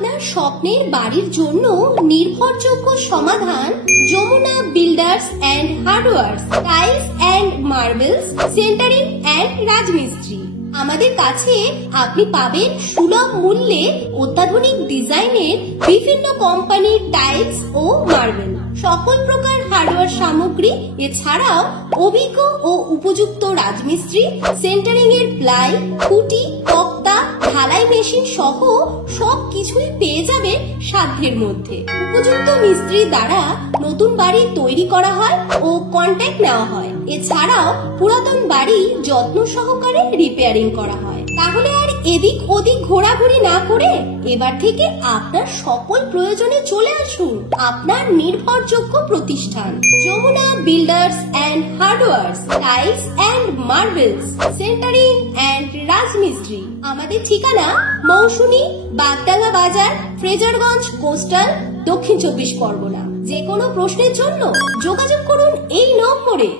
আপনার স্বপ্নের বাড়ির জন্য নির্ভরযোগ্য সমাধান Jamuna builders and hardwares, tiles and marbles, centering and রাজমিস্ত্রি। আমাদের কাছে আপনি পাবেন সুলভ মূল্যে অত্যাধুনিক ডিজাইনের বিভিন্ন কোম্পানির টাইলস ও মার্বেল, সকল প্রকার হার্ডওয়্যার সামগ্রী, এছাড়াও অভিজ্ঞ ও উপযুক্ত রাজমিস্ত্রি, সেন্টারিং এর প্লাই, খুঁটি, তক্তা, ঢালাই মেশিন সহ সবকিছুই পেয়ে যাবে সাধ্যের মধ্যে। উপযুক্ত মিস্ত্রির দ্বারা নতুন বাড়ি তৈরি করা হয় ও কন্ট্রাক্ট নেওয়া হয়। এছাড়াও পুরাতন বাড়ি যত্ন সহকারে রিপেয়ারিং করা হয়। তাহলে আর এদিক ওদিক ঘোরাঘুরি না করে এবার থেকে আপনার সকল প্রয়োজনে চলে আসুন আপনার নির্ভরযোগ্য প্রতিষ্ঠান Jamuna builders and hardwares, tiles and marbles, centering and রাজমিস্ত্রি। আমাদের ঠিকানা মৌসুমী, বাগডাঙ্গা বাজার, ফ্রেজারগঞ্জ, কোস্টাল, দক্ষিণ 24 পরগনা। যে কোনো প্রশ্নের জন্য যোগাযোগ করুন এই নম্বরে।